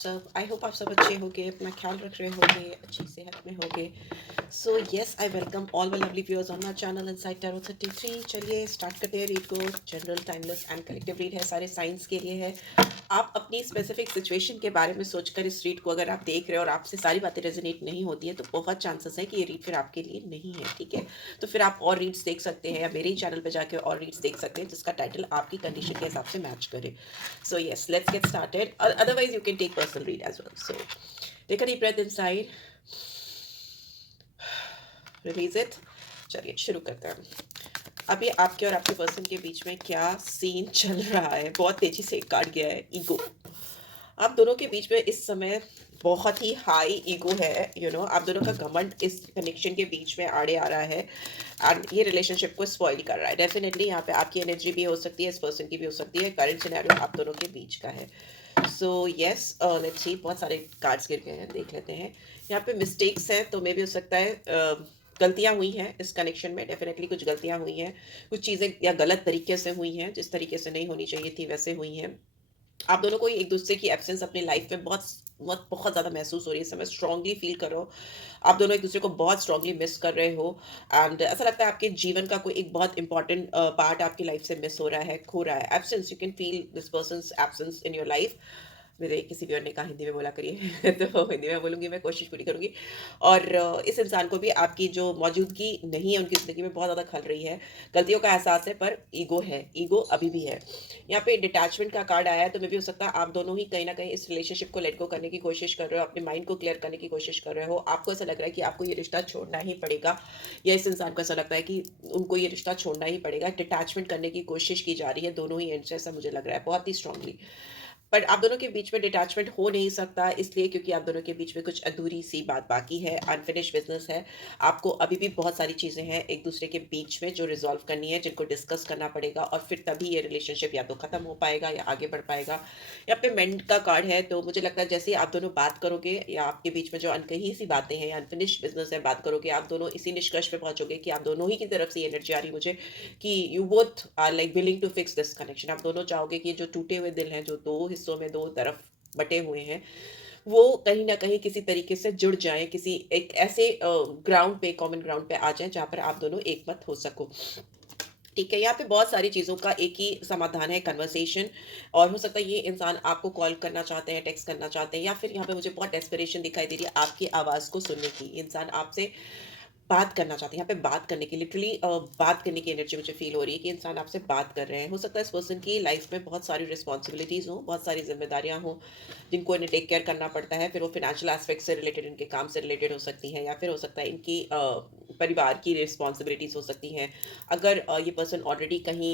सब I hope आप सब अच्छे होंगे, अपना ख्याल रख रहे होंगे, अच्छी सेहत में होंगे। So yes, I welcome all my lovely viewers on my channel inside tarot 33। चलिए स्टार्ट करते हैं रीड को। General, timeless and collective read है, सारे साइंस के लिए है। आप अपनी स्पेसिफिक सिचुएशन के बारे में सोचकर इस रीड को अगर आप देख रहे हो और आपसे सारी बातें रेजोनेट नहीं होती है तो बहुत चांसेस है कि ये रीड फिर आपके लिए नहीं है, ठीक है। तो फिर आप और रीड्स देख सकते हैं या मेरे ही चैनल पे जाके और रीड्स देख सकते हैं जिसका टाइटल आपकी कंडीशन के हिसाब से मैच करे। So yes, let's get started. Otherwise, you can take personal read as well. So take a deep breath inside, release it. चलिए शुरू करते हैं। अभी आपके और आपके पर्सन के बीच में क्या सीन चल रहा है? बहुत तेजी से काट गया है ईगो। आप दोनों के बीच में इस समय बहुत ही हाई ईगो है, आप दोनों का घमंड इस कनेक्शन के बीच में आड़े आ रहा है एंड ये रिलेशनशिप को स्पॉइल कर रहा है। डेफिनेटली यहाँ पे आपकी एनर्जी भी हो सकती है, इस पर्सन की भी हो सकती है। करंट सिनेरियो आप दोनों के बीच का है। सो यस, लेट्स सी, बहुत सारे कार्ड्स गिर गए हैं, देख लेते हैं। यहाँ पे मिस्टेक्स हैं तो मे भी हो सकता है गलतियां हुई हैं इस कनेक्शन में। डेफिनेटली कुछ गलतियां हुई हैं, कुछ चीज़ें या गलत तरीके से हुई हैं, जिस तरीके से नहीं होनी चाहिए थी वैसे हुई हैं। आप दोनों को एक दूसरे की एब्सेंस अपनी लाइफ में बहुत बहुत बहुत ज़्यादा महसूस हो रही है इस समय। स्ट्रांगली फील करो, आप दोनों एक दूसरे को बहुत स्ट्रांगली मिस कर रहे हो एंड ऐसा लगता है आपके जीवन का कोई एक बहुत इंपॉर्टेंट पार्ट आपकी लाइफ से मिस हो रहा है, खो रहा है। Absence, you can feel this persons absence in your life. मेरे किसी व्यूअर ने कहा हिंदी में बोला करिए तो हिंदी में बोलूँगी, मैं कोशिश पूरी करूँगी। और इस इंसान को भी आपकी जो मौजूदगी नहीं है उनकी ज़िंदगी में बहुत ज़्यादा खल रही है। गलतियों का एहसास है पर ईगो है, ईगो अभी भी है। यहाँ पे डिटैचमेंट का कार्ड आया है तो मे भी हो सकता है आप दोनों ही कहीं ना कहीं इस रिलेशनशिप को लेट गो करने की कोशिश कर रहे हो, अपने माइंड को क्लियर करने की कोशिश कर रहे हो। आपको ऐसा लग रहा है कि आपको ये रिश्ता छोड़ना ही पड़ेगा, या इस इंसान को ऐसा लगता है कि उनको ये रिश्ता छोड़ना ही पड़ेगा। डिटैचमेंट करने की कोशिश की जा रही है दोनों ही एंड से, ऐसा मुझे लग रहा है बहुत ही स्ट्रांगली। पर आप दोनों के बीच में डिटैचमेंट हो नहीं सकता, इसलिए क्योंकि आप दोनों के बीच में कुछ अधूरी सी बात बाकी है, अनफिनिश बिजनेस है। आपको अभी भी बहुत सारी चीज़ें हैं एक दूसरे के बीच में जो रिजॉल्व करनी है, जिनको डिस्कस करना पड़ेगा और फिर तभी ये रिलेशनशिप या तो ख़त्म हो पाएगा या आगे बढ़ पाएगा। यहाँ पे मेंड का कार्ड है तो मुझे लगता है जैसे ही आप दोनों बात करोगे या आपके बीच में जो अनकही सी बातें हैं या अनफिनिश बिजनेस है, बात करोगे, आप दोनों इसी निष्कर्ष पे पहुंचोगे कि आप दोनों ही की तरफ से एनर्जी आ रही मुझे कि you both are like willing to fix this connection. आप दोनों चाहोगे कि जो टूटे हुए दिल हैं, जो दो हिस्सों में दो तरफ बटे हुए हैं, वो कहीं ना कहीं किसी तरीके से जुड़ जाएं, किसी एक ऐसे ग्राउंड पे, कॉमन ग्राउंड पे आ जाएं जहां पर आप दोनों एक मत हो सको। ठीक है, यहाँ पे बहुत सारी चीज़ों का एक ही समाधान है, कन्वर्सेशन। और हो सकता है ये इंसान आपको कॉल करना चाहते हैं, टेक्स्ट करना चाहते हैं, या फिर यहाँ पे मुझे बहुत डेस्परेशन दिखाई दे रही है आपकी आवाज़ को सुनने की। इंसान आपसे बात करना चाहते हैं, यहाँ पे बात करने की, लिटरली बात करने की एनर्जी मुझे फील हो रही है कि इंसान आपसे बात कर रहे हैं। हो सकता है इस पर्सन की लाइफ में बहुत सारी रिस्पॉन्सिबिलिटीज़ हों, बहुत सारी जिम्मेदारियां हों जिनको इन्हें टेक केयर करना पड़ता है। फिर वो फिनेंशियल एस्पेक्ट से रिलेटेड, इनके काम से रिलेटेड हो सकती हैं, या फिर हो सकता है इनकी परिवार की रिस्पॉन्सिबिलिटीज़ हो सकती हैं। अगर ये पर्सन ऑलरेडी कहीं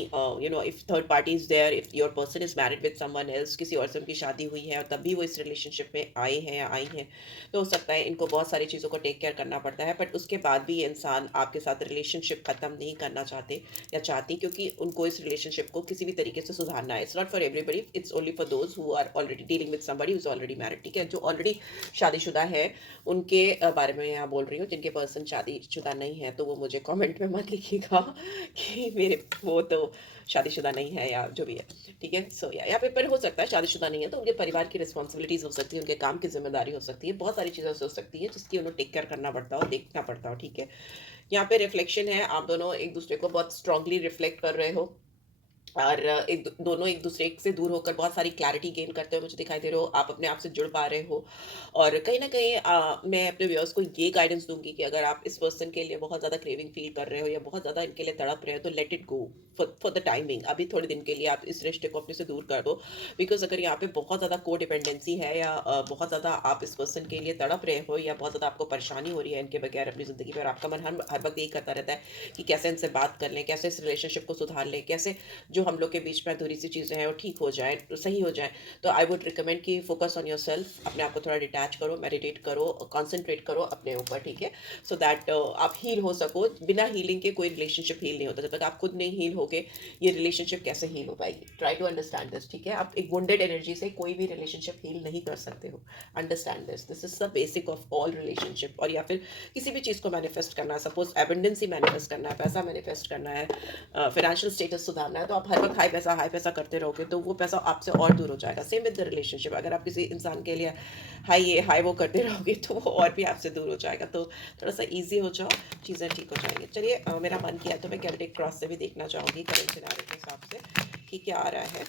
if third party is there, if your person is married with someone else, किसी और से उनकी शादी हुई है और तब भी वो इस रिलेशनशिप में आए हैं या आई हैं, तो हो सकता है इनको बहुत सारी चीज़ों को टेक केयर करना पड़ता है। बट उसके बाद भी ये इंसान आपके साथ रिलेशनशिप ख़त्म नहीं करना चाहते या चाहती, क्योंकि उनको इस रिलेशनशिप को किसी भी तरीके से सुधारना है। It's not for everybody, it's only for those who are already dealing with somebody who is already married. ठीक है, जो ऑलरेडी शादीशुदा है उनके बारे में यहाँ बोल रही हूँ। जिनके पर्सन शादीशुदा नहीं है तो वो मुझे कमेंट में मत लिखिएगा कि मेरे वो तो शादीशुदा नहीं है या जो भी है। ठीक है, सो या यहाँ पे पर हो सकता है शादीशुदा नहीं है तो उनके परिवार की रिस्पॉन्सिबिलिटीज़ हो सकती है, उनके काम की जिम्मेदारी हो सकती है, बहुत सारी चीज़ें हो सकती है जिसकी उन्हें टेक केयर करना पड़ता हो, देखना पड़ता हो। ठीक है, यहाँ पे रिफ्लेक्शन है, आप दोनों एक दूसरे को बहुत स्ट्रांगली रिफ्लेक्ट कर रहे हो और दोनों एक दूसरे से दूर होकर बहुत सारी क्लैरिटी गेन करते हुए मुझे दिखाई दे रहे हो। आप अपने आप से जुड़ पा रहे हो और कहीं ना कहीं मैं अपने व्यूअर्स को ये गाइडेंस दूंगी कि अगर आप इस पर्सन के लिए बहुत ज़्यादा क्रेविंग फील कर रहे हो या बहुत ज़्यादा इनके लिए तड़प रहे हो तो let it go for the timing. अभी थोड़े दिन के लिए आप इस रिश्ते को अपने से दूर कर दो, बिकॉज अगर यहाँ पे बहुत ज़्यादा को डिपेंडेंसी है या बहुत ज़्यादा आप इस पर्सन के लिए तड़प रहे हो या बहुत ज़्यादा आपको परेशानी हो रही है इनके बगैर अपनी ज़िंदगी में, और आपका मन हर वक्त यही करता रहता है कि कैसे इनसे बात कर लें, कैसे इस रिलेशनशिप को सुधार लें, कैसे जो हम लोग के बीच में अधूरी सी चीज़ें हैं वो ठीक हो जाए, तो सही हो जाए। तो आई वुड रिकमेंड कि फोकस ऑन योर सेल्फ, अपने आप को थोड़ा डिटैच करो, मेडिटेट करो, कॉन्सेंट्रेट करो अपने ऊपर। ठीक है, सो दैट आप हील हो सको। बिना हीलिंग के कोई रिलेशनशिप हील नहीं होता। जब तक आप खुद नहीं हील होगे ये रिलेशनशिप कैसे हील हो पाएगी? Try to understand this. ठीक है, आप एक वुंडेड एनर्जी से कोई भी रिलेशनशिप हील नहीं कर सकते हो। Understand this, this is the basic of all relationship. और या फिर किसी भी चीज़ को मैनिफेस्ट करना है, सपोज एबंडेंसी मैनिफेस्ट करना है, पैसा मैनिफेस्ट करना है, फाइनेंशियल स्टेटस सुधारना है, तो आप हर वक़्त हाई पैसा करते रहोगे तो वो पैसा आपसे और दूर हो जाएगा। सेम विद द रिलेशनशिप, अगर आप किसी इंसान के लिए हाई ये, हाई वो करते रहोगे तो वो और भी आपसे दूर हो जाएगा। तो थोड़ा-सा ईज़ी हो जाओ, चीज़ें ठीक हो जाएँगी। चलिए मेरा मन किया तो मैं केल्टिक क्रॉस से भी देखना चाहूँगी करंट सिनेरियो के हिसाब से कि क्या आ रहा है।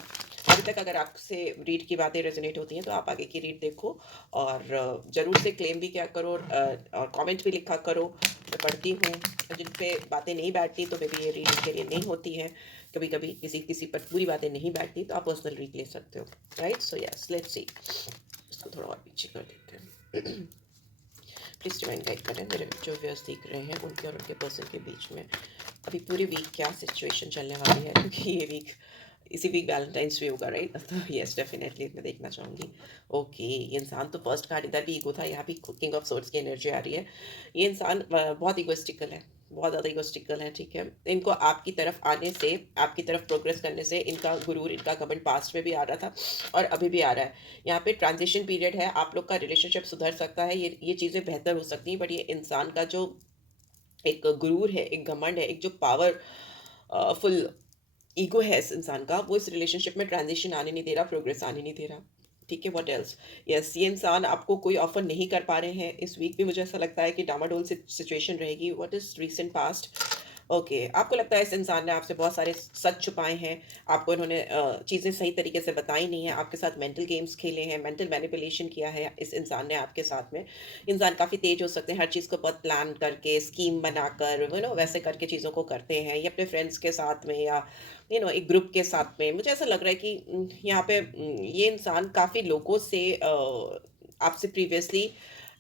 अभी तक अगर आपसे रीड की बातें रेज़ोनेट होती हैं तो आप आगे की रीड देखो और ज़रूर से क्लेम भी किया करो और कमेंट भी लिखा करो। मैं पढ़ती हूँ, जिन पे बातें नहीं बैठती तो मे बी ये रीडिंग के लिए नहीं होती हैं। कभी-कभी किसी पर पूरी बातें नहीं बैठती तो आप पर्सनल रीड ले सकते हो, right? So yes, let's see. इसको थोड़ा और पीछे कर देते हैं। प्लीज़ डिवाइन गाइड करें मेरे जो व्यूअर्स देख रहे हैं उनके और उनके पर्सन के बीच में अभी पूरी वीक क्या सिचुएशन चलने वाली है, क्योंकि ये वीक इसी वीक वैलेंटाइंस डे होगा, राइट? तो यस, डेफिनेटली मैं देखना चाहूँगी। ओके, ये इंसान तो फर्स्ट कार्ड इधर भी ईगो था, यहाँ भी किंग ऑफ सोर्ड्स की एनर्जी आ रही है। ये इंसान बहुत इगोइस्टिकल है, बहुत ज़्यादा इगोइस्टिकल है, ठीक है? इनको आपकी तरफ आने से, आपकी तरफ प्रोग्रेस करने से इनका गुरूर, इनका घमंड पास्ट में भी आ रहा था और अभी भी आ रहा है। यहाँ पे ट्रांजिशन पीरियड है, आप लोग का रिलेशनशिप सुधर सकता है, ये चीज़ें बेहतर हो सकती हैं, बट ये इंसान का जो एक गुरूर है, एक घमंड है, एक जो पावर फुल ईगो है इस इंसान का, वो इस रिलेशनशिप में ट्रांजिशन आने नहीं दे रहा, प्रोग्रेस आने नहीं दे रहा। ठीक है, व्हाट एल्स? यस, ये इंसान आपको कोई ऑफर नहीं कर पा रहे हैं। इस वीक भी मुझे ऐसा लगता है कि डामाडोल सिचुएशन रहेगी। What is recent past? Okay, आपको लगता है इस इंसान ने आपसे बहुत सारे सच छुपाए हैं, आपको इन्होंने चीज़ें सही तरीके से बताई नहीं है, आपके साथ मेंटल गेम्स खेले हैं, मेंटल मैनिपुलेशन किया है इस इंसान ने आपके साथ में। इंसान काफ़ी तेज हो सकते हैं, हर चीज़ को बहुत प्लान करके, स्कीम बनाकर, वैसे करके चीज़ों को करते हैं, ये अपने फ्रेंड्स के साथ में या एक ग्रुप के साथ में। मुझे ऐसा लग रहा है कि यहाँ पे ये इंसान काफ़ी लोगों से आपसे प्रीवियसली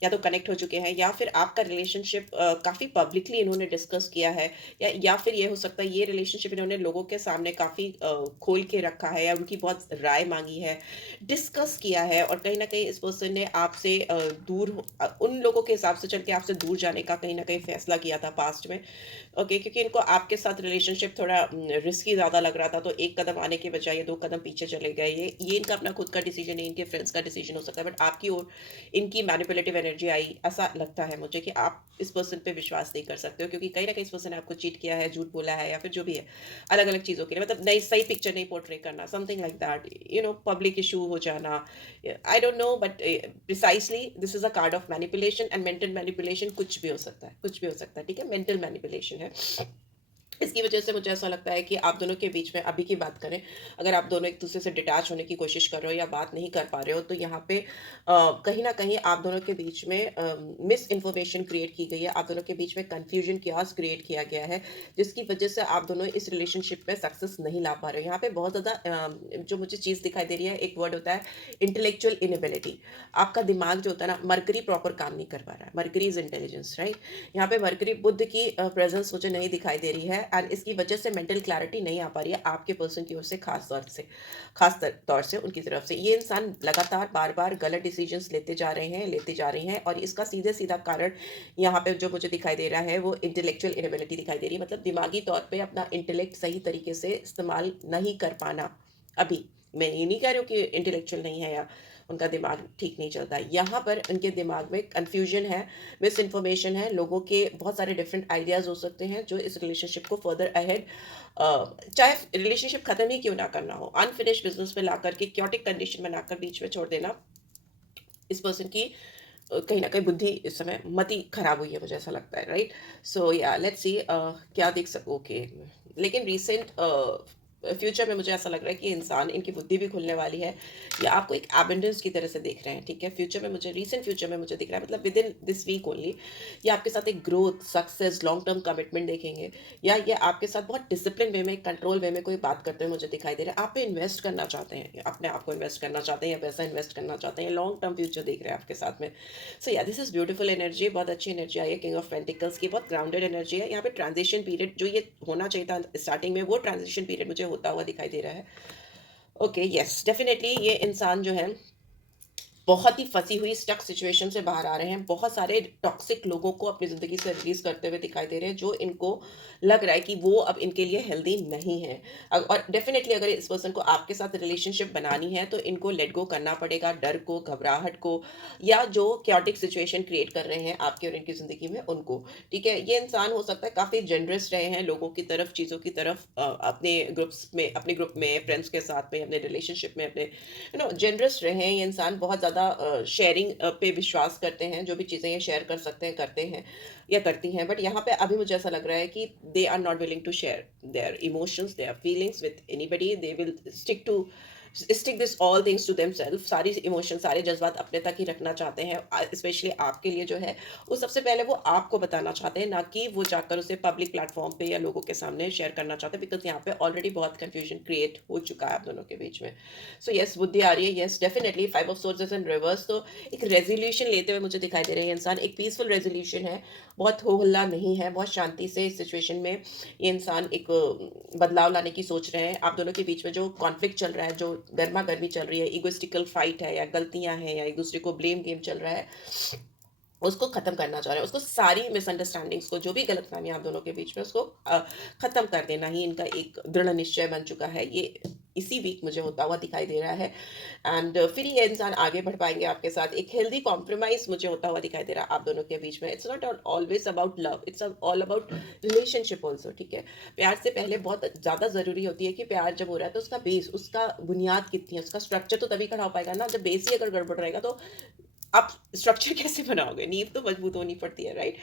या तो कनेक्ट हो चुके हैं या फिर आपका रिलेशनशिप काफ़ी पब्लिकली इन्होंने डिस्कस किया है, या फिर ये हो सकता है ये रिलेशनशिप इन्होंने लोगों के सामने काफ़ी खोल के रखा है या उनकी बहुत राय मांगी है, डिस्कस किया है, और कहीं ना कहीं इस पर्सन ने आपसे उन लोगों के हिसाब से चल के आपसे दूर जाने का कहीं ना कहीं फैसला किया था पास्ट में। ओके, क्योंकि इनको आपके साथ रिलेशनशिप थोड़ा रिस्की ज़्यादा लग रहा था, तो एक कदम आने के बजाय ये 2 कदम पीछे चले गए। ये इनका अपना खुद का डिसीजन है, इनके फ्रेंड्स का डिसीजन हो सकता है, बट आपकी ओर इनकी मैनिपुलेटिव एनर्जी आई। ऐसा लगता है मुझे कि आप इस पर्सन पे विश्वास नहीं कर सकते हो, क्योंकि कहीं न कहीं इस पर्सन ने आपको चीट किया है, झूठ बोला है या फिर जो भी है, अलग-अलग चीज़ों के लिए, मतलब नई सही पिक्चर नहीं पोर्ट्रे करना, something like that, public issue हो जाना। I don't know, but precisely this is a card of manipulation and mental manipulation, कुछ भी हो सकता है, कुछ भी हो सकता है, ठीक है? मेंटल मैनिपुलेशन है। इसकी वजह से मुझे ऐसा लगता है कि आप दोनों के बीच में अभी की बात करें, अगर आप दोनों एक दूसरे से डिटैच होने की कोशिश कर रहे हो या बात नहीं कर पा रहे हो, तो यहाँ पे कहीं न कहीं आप दोनों के बीच में मिस इन्फॉर्मेशन क्रिएट की गई है, आप दोनों के बीच में कन्फ्यूजन, chaos क्रिएट किया गया है, जिसकी वजह से आप दोनों इस रिलेशनशिप में सक्सेस नहीं ला पा रहे हो। यहाँ पे बहुत ज़्यादा जो मुझे चीज़ दिखाई दे रही है, एक वर्ड होता है इंटेलेक्चुअल इनेबिलिटी। आपका दिमाग जो होता है ना, मरकरी प्रॉपर काम नहीं कर पा रहा है, मरकरी इज़ इंटेलिजेंस, राइट? यहाँ पे मरकरी बुध की प्रेजेंस मुझे नहीं दिखाई दे रही है, एंड इसकी वजह से मेंटल क्लैरिटी नहीं आ पा रही है आपके पर्सन की ओर से, खास तौर से उनकी तरफ से। ये इंसान लगातार बार-बार गलत डिसीजंस लेते जा रहे हैं, लेते जा रही हैं, और इसका सीधे-सीधा कारण यहाँ पे जो मुझे दिखाई दे रहा है वो इंटेलेक्चुअल इनेबिलिटी दिखाई दे रही है, मतलब दिमागी तौर पे अपना इंटेलेक्ट सही तरीके से इस्तेमाल नहीं कर पाना अभी। मैं ये नहीं कह रही हूँ कि इंटेलेक्चुअल नहीं है या उनका दिमाग ठीक नहीं चलता है। यहाँ पर उनके दिमाग में कन्फ्यूजन है, मिस इन्फॉर्मेशन है, लोगों के बहुत सारे डिफरेंट आइडियाज़ हो सकते हैं जो इस रिलेशनशिप को फर्दर अहेड, चाहे रिलेशनशिप खत्म ही क्यों ना करना हो, अनफिनिश बिजनेस में ला करके क्योटिक कंडीशन बनाकर बीच में छोड़ देना, इस पर्सन की कहीं न कहीं बुद्धि इस समय मति खराब हुई है, मुझे ऐसा लगता है, राइट? सो या लेट्स सी क्या देख सक ओके। लेकिन रीसेंट फ्यूचर में मुझे ऐसा लग रहा है कि इंसान, इनकी बुद्धि भी खुलने वाली है, या आपको एक एबंडेंस की तरह से देख रहे हैं, ठीक है? फ्यूचर में मुझे, रीसेंट फ्यूचर में मुझे दिख रहा है, मतलब विदिन दिस वीक ओनली, ये आपके साथ एक growth, success, long term commitment देखेंगे, या ये आपके साथ बहुत डिसिप्लिन वे में, कंट्रोल वे में कोई बात करते हुए मुझे दिखाई दे रहा है। आप पे इन्वेस्ट करना चाहते हैं, अपने आप को इन्वेस्ट करना चाहते हैं या पैसा इन्वेस्ट करना चाहते हैं, लॉन्ग टर्म फ्यूचर देख रहे हैं आपके साथ में। सो yeah this is beautiful energy, बहुत अच्छी एनर्जी आई है, किंग ऑफ पेंटिकल्स की, बहुत ग्राउंडेड एनर्जी है। यहाँ पे ट्रांजिशन पीरियड जो ये होना चाहिए था स्टार्टिंग में, वो ट्रांजिशन पीरियड मुझे होता हुआ दिखाई दे रहा है। ओके, यस, डेफिनेटली ये इंसान जो है बहुत ही फँसी हुई स्टक सिचुएशन से बाहर आ रहे हैं। बहुत सारे टॉक्सिक लोगों को अपनी ज़िंदगी से रिलीज़ करते हुए दिखाई दे रहे हैं, जो इनको लग रहा है कि वो अब इनके लिए हेल्दी नहीं है। और डेफ़िनिटली अगर इस पर्सन को आपके साथ रिलेशनशिप बनानी है, तो इनको लेट गो करना पड़ेगा डर को, घबराहट को, या जो chaotic सिचुएशन क्रिएट कर रहे हैं आपकी और इनकी ज़िंदगी में उनको, ठीक है? ये इंसान हो सकता है काफ़ी जेनरस रहे हैं लोगों की तरफ, चीज़ों की तरफ, अपने ग्रुप में, फ्रेंड्स के साथ में, अपने रिलेशनशिप में, अपने जेनरस रहे हैं। ये इंसान बहुत ज़्यादा शेयरिंग पे विश्वास करते हैं, जो भी चीज़ें ये शेयर कर सकते हैं, करते हैं या करती हैं। बट यहाँ पे अभी मुझे ऐसा लग रहा है कि they are not willing to share their emotions, their feelings with anybody. They will stick this all things to themself. सारी इमोशन, सारे जज़्बात अपने तक ही रखना चाहते हैं। स्पेशली आपके लिए जो है, वो सबसे पहले वो आपको बताना चाहते हैं, ना कि वो जाकर उसे पब्लिक प्लेटफ़ॉर्म पे या लोगों के सामने शेयर करना चाहते हैं, बिकॉज़ यहाँ पे ऑलरेडी बहुत कन्फ्यूजन क्रिएट हो चुका है आप दोनों के बीच में। सो येस, बुद्धि आ रही है, yes definitely 5 of swords is in reverse. तो एक रेज़ोल्यूशन लेते हुए मुझे दिखाई दे रहे हैं इंसान, एक पीसफुल रेज़ोल्यूशन है, बहुत हो-हल्ला नहीं है, बहुत शांति से इस सिचुएशन में ये इंसान एक बदलाव लाने की सोच रहे हैं। आप दोनों के बीच में जो कॉन्फ्लिक्ट चल रहा है, जो गरमा-गर्मी चल रही है, इगोइस्टिकल फाइट है या गलतियाँ हैं या एक-दूसरे को ब्लेम गेम चल रहा है, उसको ख़त्म करना चाह रहे हैं। उसको सारी मिसअंडरस्टैंडिंग्स को, जो भी गलतफ़हमियाँ आप दोनों के बीच में, उसको ख़त्म कर देना ही इनका एक दृढ़ निश्चय बन चुका है। ये इसी वीक मुझे होता हुआ दिखाई दे रहा है। एंड फिर ये इंसान आगे बढ़ पाएँगे आपके साथ। एक हेल्दी कॉम्प्रोमाइज़ मुझे होता हुआ दिखाई दे रहा है आप दोनों के बीच में। It's not always about love, it's all about relationship also, ठीक है? प्यार से पहले बहुत ज़्यादा ज़रूरी होती है कि प्यार जब हो रहा है तो उसका बेस, उसका बुनियाद कितनी है, उसका स्ट्रक्चर तो तभी खड़ा हो पाएगा ना, जब बेस ही अगर गड़बड़ रहेगा तो आप स्ट्रक्चर कैसे बनाओगे? नींव तो मजबूत होनी पड़ती है, राइट?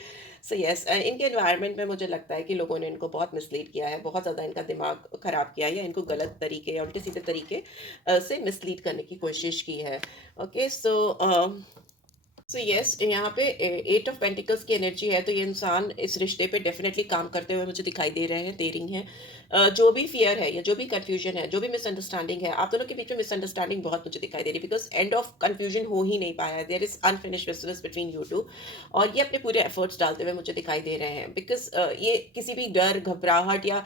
सो येस, इनके एनवायरनमेंट में मुझे लगता है कि लोगों ने इनको बहुत मिसलीड किया है, बहुत ज़्यादा इनका दिमाग खराब किया है, या इनको गलत तरीके या उल्टे-सीधे तरीके से मिसलीड करने की कोशिश की है। ओके, सो यस, यहाँ पे 8 ऑफ पेंटिकल्स की एनर्जी है, तो ये इंसान इस रिश्ते पे डेफिनेटली काम करते हुए मुझे दिखाई दे रहे हैं, दे रही हैं। जो भी फ़ियर है या जो भी कन्फ्यूजन है, जो भी मिसअंडरस्टैंडिंग है, आप दोनों के बीच में मिसअंडरस्टैंडिंग बहुत मुझे दिखाई दे रही है, बिकॉज़ एंड ऑफ कन्फ्यूजन हो ही नहीं पाया है। There is unfinished business between you two, और ये अपने पूरे एफर्ट्स डालते हुए मुझे दिखाई दे रहे हैं, बिकॉज़ ये किसी भी डर, घबराहट या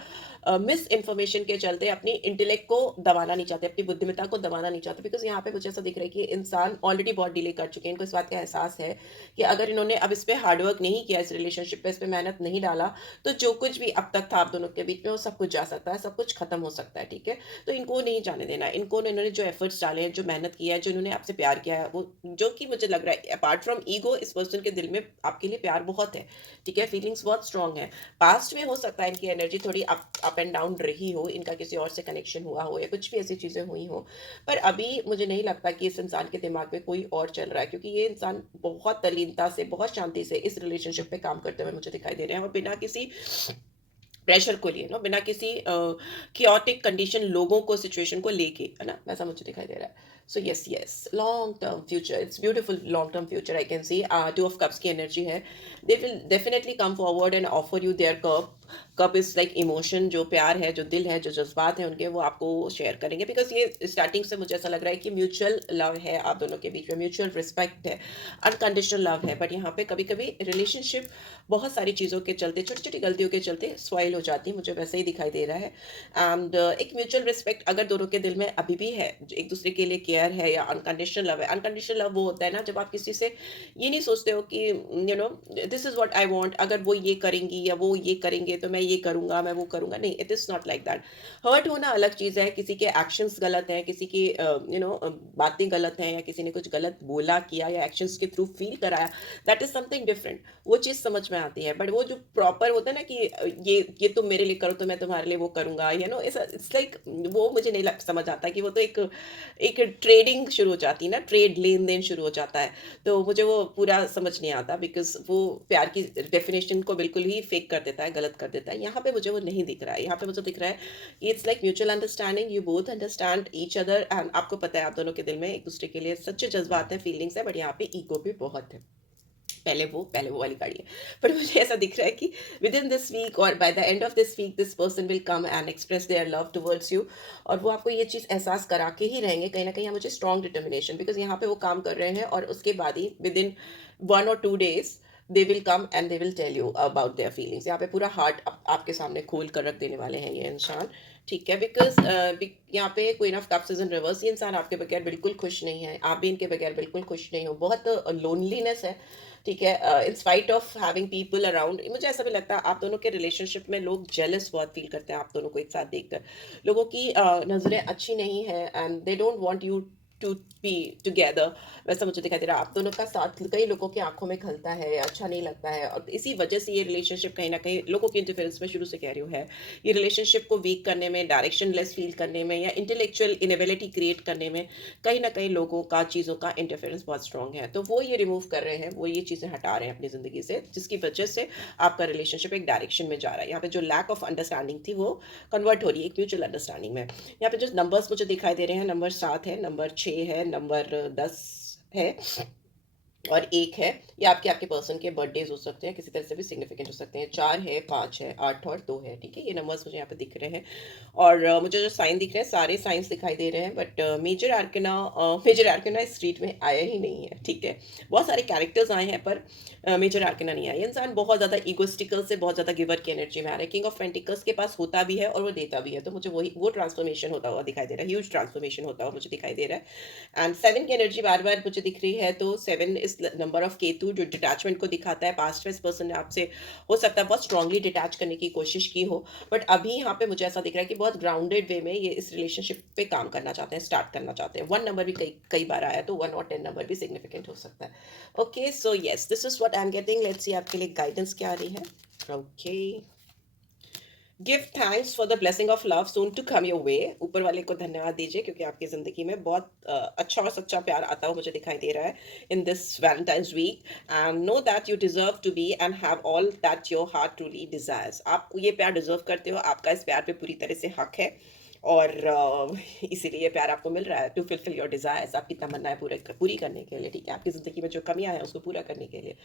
मिस इन्फॉर्मेशन के चलते अपनी इंटेलेक्ट को दबाना नहीं चाहते, अपनी बुद्धिमत्ता को दबाना नहीं चाहते, बिकॉज़ यहाँ पे मुझे ऐसा दिख रहा है कि इंसान ऑलरेडी बहुत डिले कर चुके हैं। इनको इस बात का एहसास है कि अगर इन्होंने अब इस पे हार्ड वर्क नहीं किया, इस रिलेशनशिप पे इस पे मेहनत नहीं डाला, तो जो कुछ भी अब तक था आप दोनों के बीच में, वो सब कुछ जा सकता है, सब कुछ खत्म हो सकता है, ठीक है? तो इनको नहीं जाने देना। इन्होंने जो एफर्ट्स डाले हैं, जो मेहनत की है, जो इन्होंने आपसे प्यार किया है, वो जो कि मुझे लग रहा है अपार्ट फ्रॉम ईगो, इस पर्सन के दिल में आपके लिए प्यार बहुत है, ठीक है? फीलिंग्स बहुत स्ट्रांग है। पास्ट में हो सकता है इनकी एनर्जी थोड़ी अप एंड डाउन रही हो, इनका किसी और से कनेक्शन हुआ हो या कुछ भी ऐसी चीज़ें हुई हो। पर अभी मुझे नहीं लगता कि इस इंसान के दिमाग में कोई और चल रहा है, क्योंकि ये इंसान बहुत तल्लीनता से, बहुत शांति से इस रिलेशनशिप पे काम करते हुए मुझे दिखाई दे रहे हैं, और बिना किसी प्रेशर को लिए ना, बिना किसी chaotic कंडीशन, लोगों को, सिचुएशन को लेके, है ना? वैसा मुझे दिखाई दे रहा है। So yes, yes, long term future, it's beautiful long term future I can see. 2 of cups की एनर्जी है। They will definitely come forward and offer you their cup. Cup is like emotion, जो प्यार है, जो दिल है, जो जज़्बात हैं उनके, वो आपको शेयर करेंगे, बिकॉज़ ये स्टार्टिंग से मुझे ऐसा लग रहा है कि म्यूचुअल लव है आप दोनों के बीच में, म्यूचुअल रिस्पेक्ट है, अनकंडीशनल लव है। बट यहाँ पे कभी-कभी रिलेशनशिप बहुत सारी चीज़ों के चलते, छोटी-छोटी गलतियों के चलते स्पॉइल हो जाती है, मुझे वैसे ही दिखाई दे रहा है। एंड एक म्यूचुअल रिस्पेक्ट अगर दोनों के दिल में अभी भी है, एक-दूसरे के लिए केयर है, या अनकंडीशनल लव है। अनकंडीशनल लव वो होता है ना, जब आप किसी से ये नहीं सोचते हो कि you know this is what I want, अगर वो ये करेंगी या वो ये करेंगे तो मैं ये करूँगा, मैं वो करूँगा। नहीं, it is not like that. Hurt होना अलग चीज़ है, किसी के एक्शंस गलत हैं, किसी की बातें गलत हैं, या किसी ने कुछ गलत बोला, किया, या एक्शंस के थ्रू फील कराया, दैट इज़ समथिंग डिफरेंट। वो चीज़ समझ में आती है। बट वो जो प्रॉपर होता है ना कि ये तुम मेरे लिए करो तो मैं तुम्हारे लिए वो करूँगा, इट्स लाइक, वो मुझे नहीं समझ आता, कि वो तो एक एक ट्रेडिंग शुरू हो जाती है ना, ट्रेड, लेन-देन शुरू हो जाता है। तो मुझे वो पूरा समझ नहीं आता, बिकॉज़ वो प्यार की डेफिनिशन को बिल्कुल ही फेक कर देता है, गलत कर देता है। यहाँ पे मुझे वो नहीं दिख रहा है। यहाँ पे मुझे दिख रहा है it's like mutual understanding, you both understand each other, and आपको पता है आप दोनों के दिल में एक-दूसरे के लिए सच्चे जज़्बात हैं, फीलिंग्स हैं, बट यहाँ पे ईगो भी बहुत है। पहले वो वाली गाड़ी है। बट मुझे ऐसा दिख रहा है कि विद इन दिस वीक और by the end of this week this person will come and express their love towards you, और वो आपको ये चीज़ एहसास करा के ही रहेंगे कहीं न कहीं। यहाँ मुझे स्ट्रॉन्ग डिटर्मिनेशन, बिकॉज़ यहाँ पे वो काम कर रहे हैं, और उसके बाद ही विद इन 1 और 2 days they will come and they will tell you about their feelings. यहाँ पे पूरा हार्ट आपके सामने खोल कर रख देने वाले हैं ये इंसान, ठीक है, बिकॉज़ यहाँ पे queen of cups is in reverse. ये इंसान आपके बगैर बिल्कुल खुश नहीं है, आप भी इनके बगैर बिल्कुल खुश नहीं हो। बहुत लोनलीनेस है, ठीक है? In spite of having people around, मुझे ऐसा भी लगता है आप दोनों के रिलेशनशिप में लोग जेलस बहुत फ़ील करते हैं आप दोनों को एक साथ देखकर। लोगों की नज़रें अच्छी नहीं हैं and they don't want you to be together. वैसा मुझे दिखाई दे रहा है। आप दोनों का साथ कई लोगों की आँखों में खलता है, अच्छा नहीं लगता है और इसी वजह से ये रिलेशनशिप कहीं न कहीं लोगों की इंटरफेरेंस में शुरू से कह रही हूँ है। ये रिलेशनशिप को वीक करने में, डायरेक्शनलेस फील करने में या इंटेलेक्चुअल इनेबिलिटी क्रिएट करने में कहीं न कहीं लोगों का, चीज़ों का इंटरफेरेंस बहुत स्ट्रॉन्ग है। तो वो ये रिमूव कर रहे हैं, वो ये चीज़ें हटा रहे हैं अपनी ज़िंदगी से, जिसकी वजह से आपका रिलेशनशिप एक डायरेक्शन में जा रहा है। यहाँ पे जो लैक ऑफ अंडरस्टैंडिंग थी, वो कन्वर्ट हो रही है एक म्यूचुअल अंडरस्टैंडिंग में। यहाँ पे जो नंबर्स मुझे दिखाई दे रहे हैं, नंबर 7 है, नंबर 6 है, नंबर 10 है और 1 है। ये आपके आपके पर्सन के बर्थडेज़ हो सकते हैं, किसी तरह से भी सिग्निफिकेंट हो सकते हैं। 4 है, 5 है, 8 और 2 है, ठीक है? ये नंबर्स मुझे यहाँ पे दिख रहे हैं और मुझे जो साइन दिख रहे हैं, सारे साइन्स दिखाई दे रहे हैं बट मेजर आर्कना इस स्ट्रीट में आया ही नहीं है, ठीक है? बहुत सारे कैरेक्टर्स आए हैं पर मेजर आर्कना नहीं आया। ये इंसान बहुत ज़्यादा ईगोइस्टिकल से बहुत ज़्यादा गिवर की एनर्जी में आ रहा है। किंग ऑफ पेंटिकल्स के पास होता भी है और वो देता भी है, तो मुझे वो ट्रांसफॉर्मेशन होता हुआ दिखाई दे रहा है, ह्यूज ट्रांसफॉर्मेशन होता हुआ मुझे दिखाई दे रहा है। एंड 7 की एनर्जी बार-बार मुझे दिख रही है, तो 7 इज़ नंबर ऑफ केतु जो डिटैचमेंट को दिखाता है। पास्ट में इस पर्सन ने आपसे हो सकता है बहुत स्ट्रांगली डिटैच करने की कोशिश की हो, बट अभी यहाँ पे मुझे ऐसा दिख रहा है कि बहुत ग्राउंडेड वे में ये इस रिलेशनशिप पे काम करना चाहते हैं, स्टार्ट करना चाहते हैं। 1 नंबर भी कई कई बार आया, तो 1 और 10 नंबर भी सिग्निफिकेंट हो सकता है। Okay, so yes, this is what I am getting. Let's see आपके लिए गाइडेंस क्या आ रही है। Okay, give thanks for the blessing of love soon to come your way. ऊपर वाले को धन्यवाद दीजिए क्योंकि आपकी ज़िंदगी में बहुत अच्छा और सच्चा प्यार आता हुआ मुझे दिखाई दे रहा है in this Valentine's week. And know that you deserve to be and have all that your heart truly desires. आप ये प्यार डिजर्व करते हो, आपका इस प्यार पे पूरी तरह से हक है और इसीलिए ये प्यार आपको मिल रहा है टू फुलफिल योर डिजायर्स, आपकी तमन्नाएं पूरी करने के लिए, ठीक है? आपकी ज़िंदगी में जो कमियां हैं उसको पूरा करने के लिए।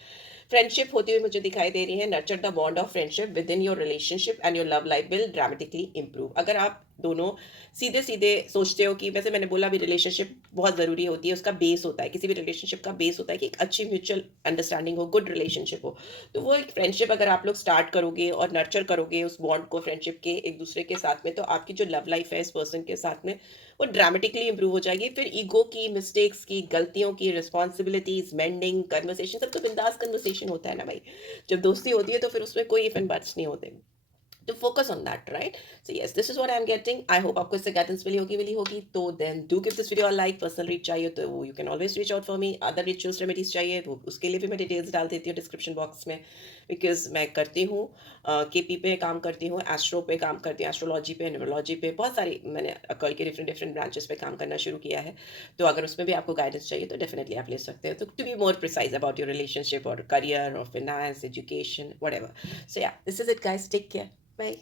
फ्रेंडशिप होती हुई मुझे दिखाई दे रही है। Nurture the bond of friendship with in your relationship and your love life will dramatically improve. अगर आप दोनों सीधे सीधे सोचते हो कि, वैसे मैंने बोला भी रिलेशनशिप बहुत ज़रूरी होती है, उसका बेस होता है, किसी भी रिलेशनशिप का बेस होता है कि एक अच्छी म्यूचुअल अंडरस्टैंडिंग हो, गुड रिलेशनशिप हो। तो वो एक फ्रेंडशिप अगर आप लोग स्टार्ट करोगे और नर्चर करोगे उस बॉन्ड को, फ्रेंडशिप के एक दूसरे के साथ में, तो आपकी जो लव लाइफ है इस पर्सन के साथ में, वो ड्रामेटिकली इंप्रूव हो जाएगी। फिर ईगो की, मिस्टेक्स की, गलतियों की, रिस्पॉन्सिबिलिटीज, मेंडिंग, कन्वर्सेशन, सब तो बिंदास कन्वर्सेशन होता है ना भाई। जब दोस्ती होती है तो फिर उसमें कोई इफ एंड बट्स नहीं होते, to focus on that, right? So yes, this is what I'm getting. I hope आपको इससे guidance मिली होगी। तो then do give this video a like। personal reach चाहिए तो you can always reach out for me। other rituals remedies चाहिए वो, उसके लिए भी मैं डिटेल्स डाल देती हूँ डिस्क्रिप्शन बॉक्स में, बिकॉज मैं करती हूँ केपी पे काम करती हूँ, एस्ट्रो पे काम करती हूँ, एस्ट्रोलॉजी पे, न्यूमरोलॉजी पे, बहुत सारी मैंने अकल के डिफरेंट डिफरेंट ब्रांचेस पे काम करना शुरू किया है। तो अगर उसमें भी आपको गाइडेंस चाहिए तो डेफिनेटली आप ले सकते हैं, तो to be more precise about your relationship और करियर और finance, education, whatever. So yeah, this is it guys, take care, bye.